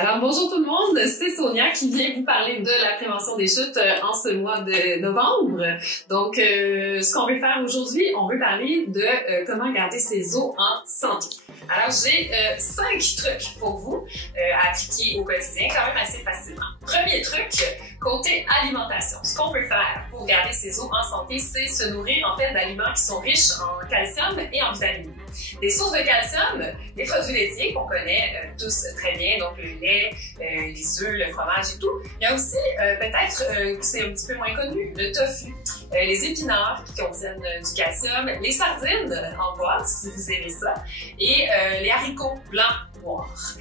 Alors bonjour tout le monde, c'est Sonia qui vient vous parler de la prévention des chutes en ce mois de novembre. Donc ce qu'on veut faire aujourd'hui, on veut parler de comment garder ses os en santé. Alors j'ai 5 trucs pour vous à appliquer au quotidien quand même assez facilement. Premier truc, côté alimentation. Ce qu'on peut faire pour garder ses os en santé, c'est se nourrir en fait d'aliments qui sont riches en calcium et en vitamines. Des sources de calcium, les produits laitiers qu'on connaît tous très bien, donc le lait, les œufs, le fromage et tout. Il y a aussi peut-être que c'est un petit peu moins connu, le tofu, les épinards qui contiennent du calcium, les sardines en boîte si vous aimez ça, et les haricots blancs noirs.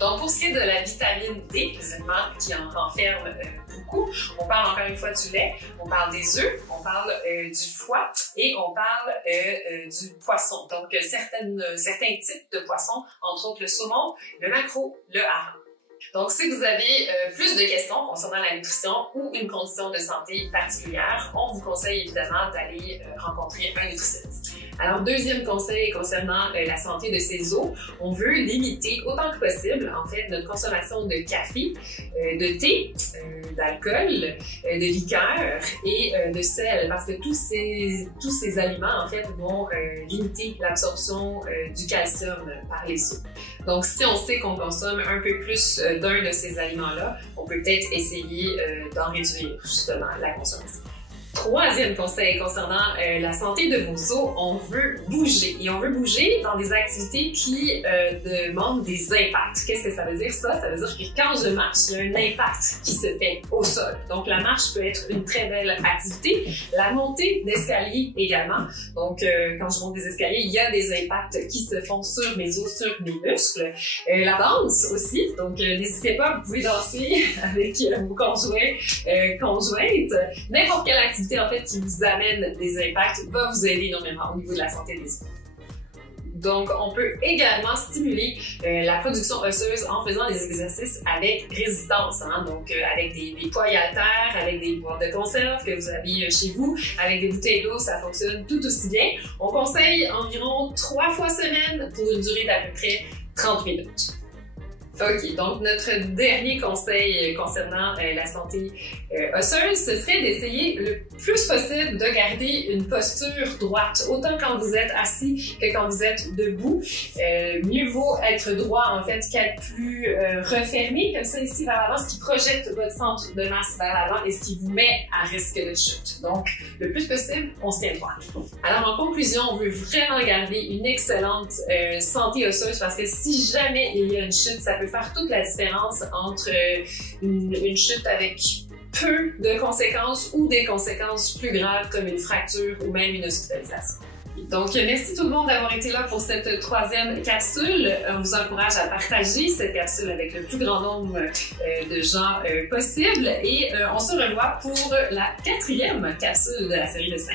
Donc pour ce qui est de la vitamine D, les aliments qui en renferment beaucoup, on parle encore une fois du lait, on parle des œufs, on parle du foie et on parle du poisson. Donc certains types de poissons, entre autres le saumon, le maquereau, le hareng. Donc, si vous avez plus de questions concernant la nutrition ou une condition de santé particulière, on vous conseille évidemment d'aller rencontrer un nutritionniste. Alors, deuxième conseil concernant la santé de ses os, on veut limiter autant que possible, en fait, notre consommation de café, de thé, d'alcool, de liqueur et de sel, parce que tous ces aliments, en fait, vont limiter l'absorption du calcium par les os. Donc, si on sait qu'on consomme un peu plus d'un de ces aliments-là, on peut peut-être essayer d'en réduire justement la consommation. Troisième conseil concernant la santé de vos os, on veut bouger. Et on veut bouger dans des activités qui demandent des impacts. Qu'est-ce que ça veut dire ça? Ça veut dire que quand je marche, il y a un impact qui se fait au sol. Donc la marche peut être une très belle activité. La montée d'escalier également. Donc quand je monte des escaliers, il y a des impacts qui se font sur mes os, sur mes muscles. La danse aussi. Donc n'hésitez pas, vous pouvez danser avec vos conjoints, conjointes. N'importe quelle activité en fait qui vous amène des impacts va vous aider énormément au niveau de la santé des os. Donc, on peut également stimuler la production osseuse en faisant des exercices avec résistance, hein? Donc avec des poids et haltères, avec des boîtes de conserve que vous avez chez vous, avec des bouteilles d'eau, ça fonctionne tout aussi bien. On conseille environ 3 fois semaine pour une durée d'à peu près 30 minutes. OK, donc notre dernier conseil concernant la santé osseuse, ce serait d'essayer le plus possible de garder une posture droite, autant quand vous êtes assis que quand vous êtes debout. Mieux vaut être droit en fait qu'être plus refermé, comme ça ici vers l'avant, ce qui projette votre centre de masse vers l'avant et ce qui vous met à risque de chute. Donc, le plus possible, on se tient droit. Alors, en conclusion, on veut vraiment garder une excellente santé osseuse parce que si jamais il y a une chute, ça peut faire toute la différence entre une chute avec peu de conséquences ou des conséquences plus graves comme une fracture ou même une hospitalisation. Donc, merci tout le monde d'avoir été là pour cette 3e capsule. On vous encourage à partager cette capsule avec le plus grand nombre de gens possible et on se revoit pour la 4e capsule de la série de 5.